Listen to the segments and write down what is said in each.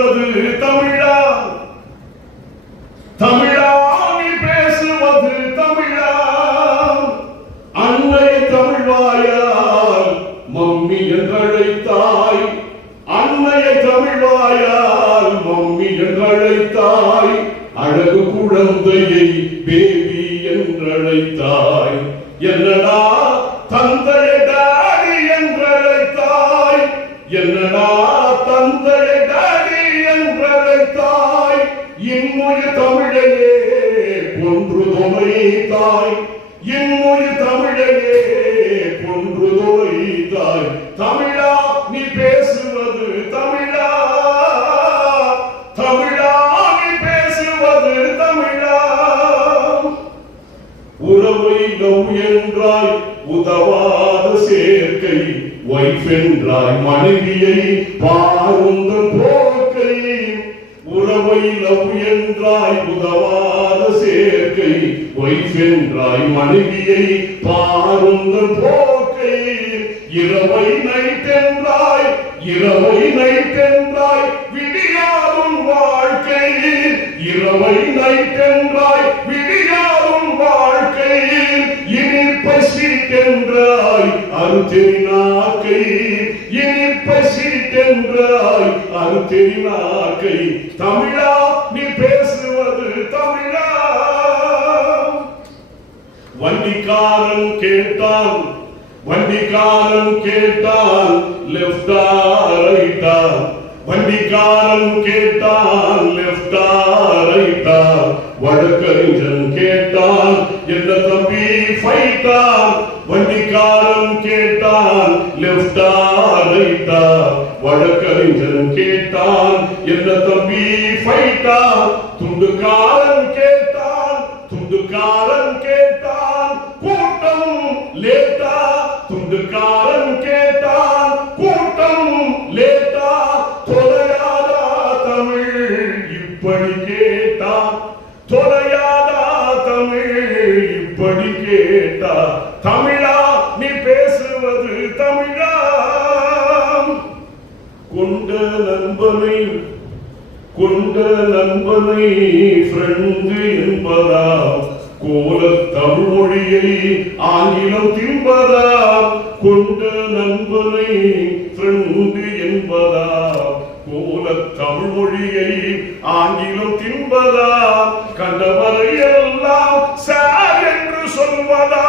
பேசுவது தமிழா? தமிழா நீ பேசுவது தமிழா? அன்னை தமிழ்வாயால் மம்மி என்றழைத்தாய். அன்னைய தமிழ்வாயால் மம்மி என்றழைத்தாய். அழகு குழந்தையை பேபி என்றழைத்தாய். என்னடா தந்தைய டாடி என்றழைத்தாய். என்னடா தந்தை தாய் இன்னொரு தமிழையே கொன்று தொலைத்தாய் தமிழா நீ பேசுவது தமிழா? தமிழா நீ பேசுவது தமிழா? உறவை லவ் என்றாய் உதவாத சேர்க்கை வைஃப் என்றாய் மனைவியை பாருந்த போ. உறவை லவ் என்றாய் உதவாத சேர்க்கை வைஃப் என்றாய் மனைவியை பாருந்த போக்கை. இரவை நைட் இரவை நைட் விடியாரும் வாழ்க்கை. இரவை நைட் என்றாய் விடியாரும் வாழ்க்கை. இனிப்பை சீட்டென்றாய் அருத்தெரிநாக்கை இனிப்பை சீட்டென்றாய் அருத்தெரிநாக்கை தமிழா நீ பேசுவது தமிழா? வண்டிக்காரன் கேட்டான் வண்டிக்காரன் கேட்டான் லெப்டா ரைட்டா வண்டிக்காரன் கேட்டான் லெப்டா ரைட்டா வழக்கறிஞன் கேட்டான் என்ன தம்பி ஃபைட்டா வண்டிக்காரன் கேட்டான் லெப்டா வழக்கறிஞன் கேட்டான் என்ன தம்பி ஃபைட்டா துண்டுக்காரன் கேட்டான் துண்டுக்காரன் கேட்டான் கூட்டம் லேட்டா? துண்டுக்காரன் கேட்டான் கூட்டம் லேட்டா? தொலையாதா தமிழ்? இப்படி கேட்டான். தொலையாதா தமிழ்? இப்படி கேட்டா தமிழா நீ பேசுவது தமிழா? கொண்ட நண்பனை கொண்ட நண்பனை ஃப்ரெண்டு என்பதா? கோல தமிழ்மொழியை ஆங்கிலம் திம்பதா கொண்ட நண்பனை ஃப்ரெண்டு என்பதா? கோல தமிழ்மொழியை ஆங்கிலம் திம்பதா கண்டவரை எல்லாம் சார் என்று சொல்வதா?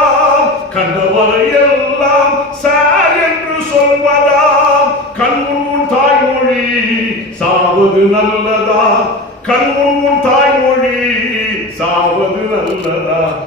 கண்டவரை சாவது நல்லதா? கண்முன் தாய்மொழி சாவது நல்லதா?